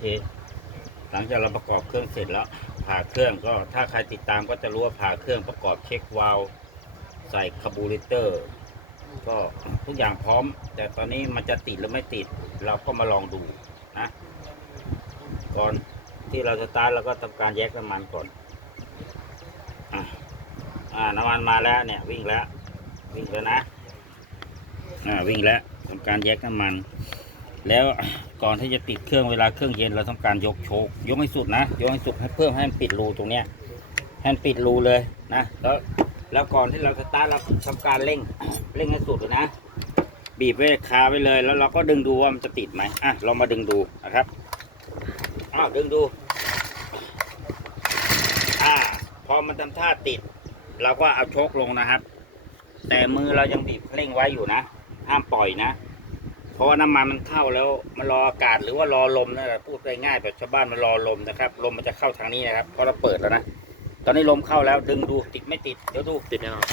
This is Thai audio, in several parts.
เค หลังจากเราประกอบเครื่องเสร็จแล้วผ่าเครื่องก็ถ้าใครติดตามก็จะรู้ว่าผ่าเครื่องประกอบเช็ควาล์วใส่คาบูเรเตอร์ ก็ทุกอย่างพร้อม แต่ตอนนี้มันจะติดหรือไม่ติด เราก็มาลองดูนะก่อนที่เราจะตาร์ทเราก็ทำการแยกน้ำมันก่อนอ่าน้ำมันมาแล้วเนี่ยวิ่งแล้ว วิ่งแล้วนะอ่าวิ่งแล้วทำการแยกน้ำมัน แล้วก่อนที่จะติดเครื่องเวลาเครื่องเย็นเราต้องการยกโชคยกให้สุดนะยกให้สุดให้เพิ่มให้มันปิดรูตรงเนี้ยให้มันปิดรูเลยนะแล้วแล้วก่อนที่เราสตาร์ทเราทำการเร่งเร่งให้สุดเลยนะ บีบไว้คาไว้เลย แล้วเราก็ดึงดูว่ามันจะติดไหมอะลองมาดึงดูนะครับอ้าวดึงดูอ่าพอมันทำท่าติด เราก็เอาโชคลงนะครับ แต่มือเรายังบีบเร่งไว้อยู่นะห้ามปล่อยนะ ราะว่าน้ำมันมันเข้าแล้วมันรออากาศหรือว่ารอลมนะพูดง่ายๆแบบชาวบ้านมันรอลมนะครับลมมันจะเข้าทางนี้นะครับเพราะเราเปิดแล้วนะตอนนี้ลมเข้าแล้วดึงดูติดไม่ติดเดี๋ยวดูติดแน่นอน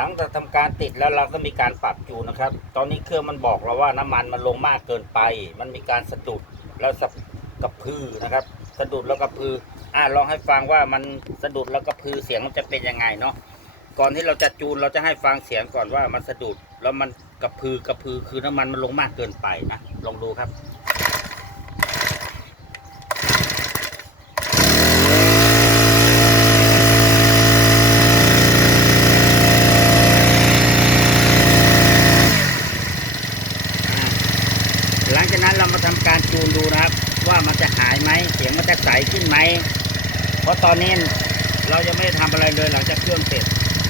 หลังจากทำการติดแล้วเราก็มีการปรับจูนนะครับ ตอนนี้เครื่องมันบอกเราว่าน้ำมันมันลงมากเกินไป มันมีการสะดุดแล้วสะกระพือนะครับ สะดุดแล้วกระพืออ่าลองให้ฟังว่ามันสะดุดแล้วกระพือเสียงมันจะเป็นยังไงเนาะก่อนที่เราจะจูนเราจะให้ฟังเสียงก่อนว่ามันสะดุดแล้วมันกระพือกระพือคือน้ำมันมันลงมากเกินไปนะลองดูครับ หลังจากนั้นเรามาทำการจูน ดูนะครับ ว่ามันจะหายไหมเสียงมันจะใสขึ้นไหม เพราะตอนนี้เรายังไม่ได้ทำอะไรเลยหลังจากเครื่องเสร็จ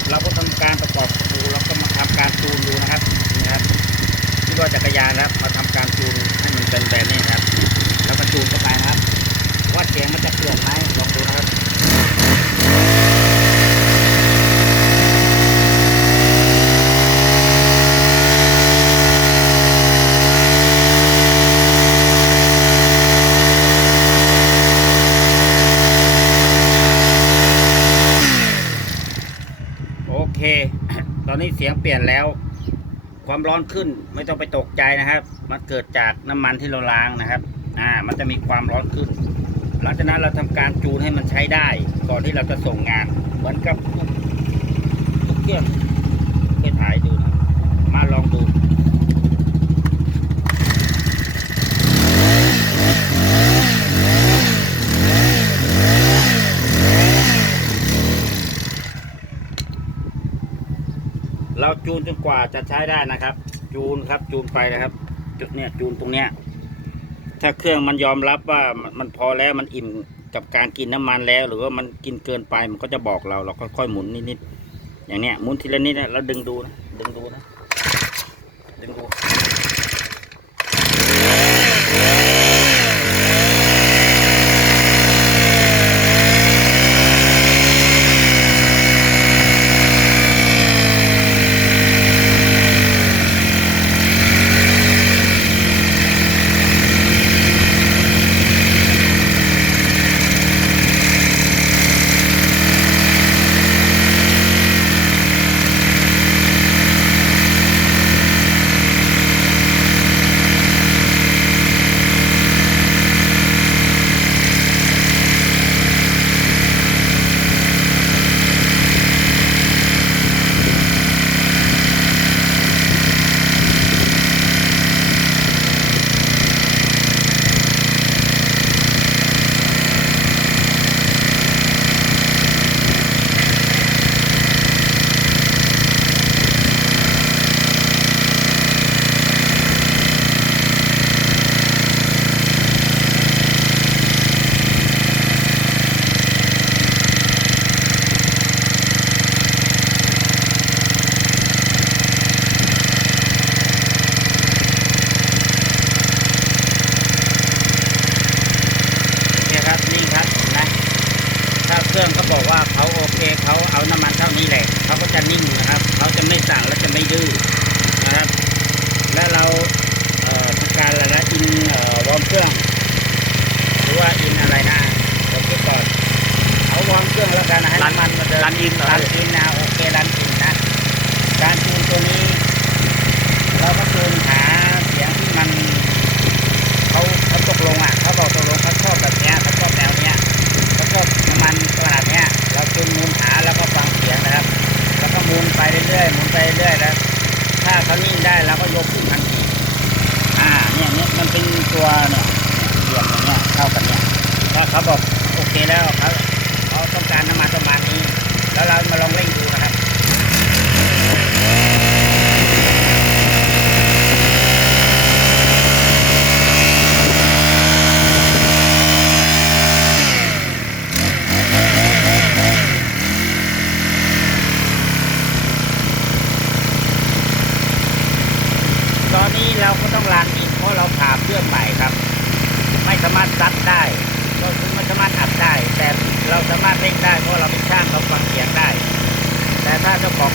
เราก็ทำการประกอบดูเราก็มาทำการจูนดูนะครับนี่นะครับที่ว่าจักรยานนะครับมาทำการจูนให้มันเป็นแบบนี้ครับ แล้วก็จูนเข้าไปนะครับ ว่าเสียงมันจะเปลี่ยนไหมลองดูนะครับ โอเค ตอ นี้เสียงเปลี่ยนแล้ว ความร้อนขึ้นไม่ต้องไปตกใจนะครับ มันเกิดจากน้ำมันที่เราล้างนะครับอ่ามันจะมีความร้อนขึ้น หลังจากนั้นเราทำการจูนให้มันใช้ได้ ก่อนที่เราจะส่งงาน เหมือนกับทุกเครื่องเคยถ่ายดูนะมาลองดู เรา จูนจนกว่าจะใช้ได้นะครับ จูนครับจูนไปนะครับ จุดเนี้ยจูนตรงเนี้ยถ้าเครื่องมันยอมรับว่ามันพอแล้วมันอิ่มกับการกินน้ำมันแล้ว หรือว่ามันกินเกินไปมันก็จะบอกเราเราค่อยๆหมุนนิดๆอย่างเนี้ยหมุนทีละนิดนะแล้วดึงดูนะดึงดูนะดึงดู เครื่องเขาบอกว่าเขาโอเคเขาเอาน้ำมันเท่านี้แหละเขาก็จะนิ่งนะครับเขาจะไม่สั่งและจะไม่ดื้อนะครับ และเราทำการอะไรนะอินวอร์มเครื่องหรือว่าอินอะไรนะเผมคิดก่อนเอาวอร์มเครื่องแล้วกันนะให้น้ำมันมันเดินรันอินรัน รื่อยๆหมุนไปเรื่อยๆแล้วถ้าเขานิ่งได้เราก็ยกขึ้นทันทีอ่าเนี่ยเนี่ยมันเป็นตัวเนี่ยเกี่ยมอย่างเนี้ยเข้ากันเนี่ยถ้าเขาบอกโอเคแล้วครับ เราก็ต้องลางอีกเพราะเราผ่าเครื่องใหม่ครับ ไม่สามารถซัดได้ก็คือไม่สามารถอัดได้ แต่เราสามารถเร่งได้เพราะเราเป็นช่างเราฟังเสียงได้ แต่ถ้าเจ้าของ